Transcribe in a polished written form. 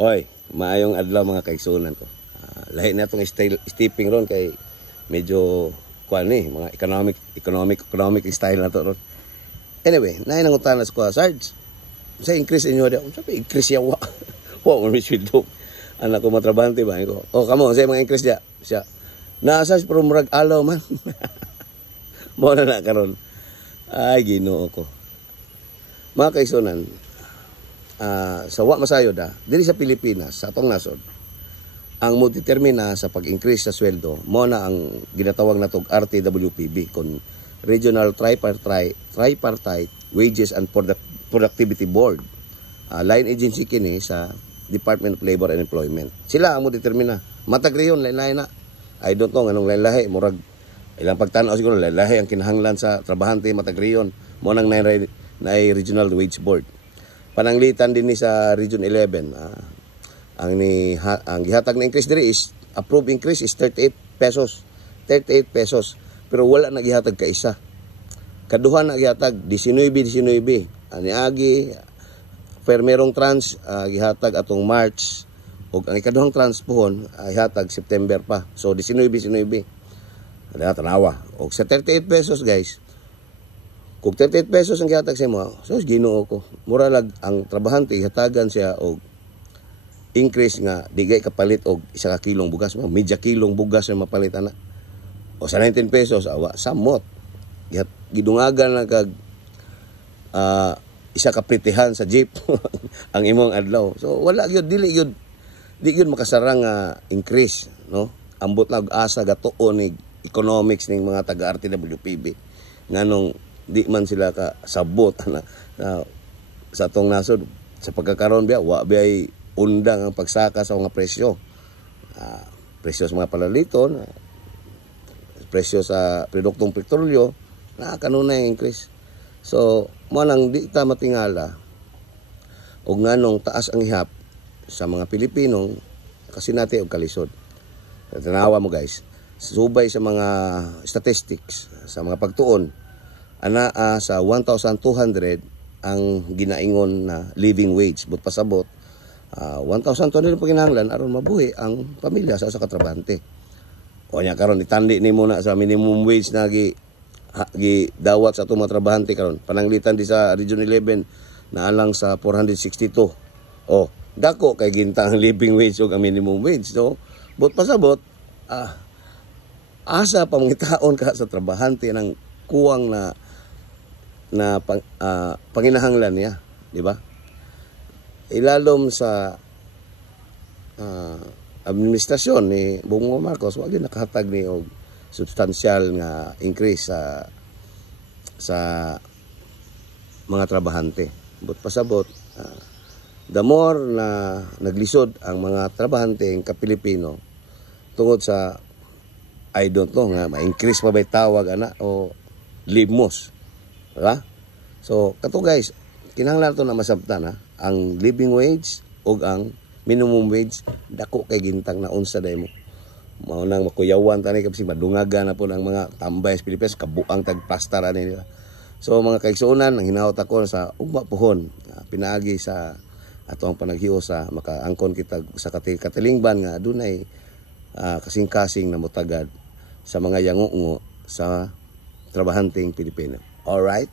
Oy, maayong adlaw mga kaigsunan ko. Lahi na itong stepping ron kay medyo kuan ni mga economic style na to ron. Anyway, naay nang utana sa ko, Sarge. Sa increase inyo dia, sabi increase ya wa. Wa mo misweldo. Anak ko matrabante ba ko. Oh, kamo sa mga increase dia. Siya. Naasa pero murag alaw man. Mo na karon. Ay Ginoo ko. Mga kaigsunan, sa wa masayod diri sa Pilipinas, sa atong nasod, ang modetermina sa pag-increase sa sweldo mo na ang ginatawag natong RTWPB kon Regional Tripartite Wages and Productivity Board. Line agency kini sa Department of Labor and Employment. Sila ang modetermina. Matag riyon lain-lain na. I don't know anong lain-lahi, murag ilang pagtanaw siguro lain-lahi ang kinahanglan sa trabahante matag riyon mo nang na Regional Wage Board. Pananglitan din ni sa Region 11, ang gihatag na increase diri is approved increase is 38 pesos. 38 pesos. Pero wala na gihatag ka isa. Kaduha na gihatag 19. Ani agi permerong trans gihatag atong March ug ang ikaduhang trans pohon gihatag September pa. So 19. Ada tanawa. Og sa 38 pesos guys, kung 38 pesos ang gihatag sa mo, so Ginoo ko. Mura lag ang trabahante hatagan siya og increase nga digay kapalit og 1 kilong bugas, media kilong bugas na mapalit ana. O sa 19 pesos awa samot. Gidungagan na kag isa ka pritihan sa jeep ang imong adlaw. So wala gyud di gyud makasarang increase, no? Ambot na asa gatuon ni economics ning mga taga RTWPB nganong di man sila ka sabot sa atong nasod sa pagkakaroon biya wa biyay undang ang pagsaka sa mga presyo. Presyo sa mga palaliton, presyo sa produktong petrolyo na kanunay increase. So mo nang di ta matingala og nganong taas ang ihap sa mga Pilipino kasi nate og kalisod. Tanawa mo guys, subay sa mga statistics sa mga pagtuon ana sa 1,200 ang ginaingon na living wage but pasabot 1,200 pa kinahanglan aron mabuhi ang pamilya sa katrabahante. O nya karon itandi nimo na sa minimum wage na dawat sa atong mga trabahante karon. Pananglitan di sa Region 11 na alang sa 462. Oh, dako kay gintang living wage ug ang minimum wage. So, but pasabot asa pamangitaon ka sa trabahante ng kuwang na panginahanglan niya, di ba? Ilalom sa administrasyon ni Bongbong Marcos, wag yun nakahatag ni og substansyal nga increase sa mga trabahante. But pasabot, the more na naglisod ang mga trabahante ng Pilipino tungod sa I don't know nga ma-increase pa ba tawag ana o limos. Diba? So, kato guys, kinahanglan to na masabtan ang living wage o ang minimum wage, dako kay gintang na unsa day mo. Mao nang makuyawan tani kasi madungagan na po ang mga tambay sa Pilipinas, kabuang tagpastar ani nila. So mga kaigsuonan, ang hinaot ako sa ugma pohon, pinaagi sa atong panaghiyo sa makaangkon kita sa katilingban nga adunay kasing-kasing na mutagad sa mga yangungo sa trabahanteng Pilipino. All right?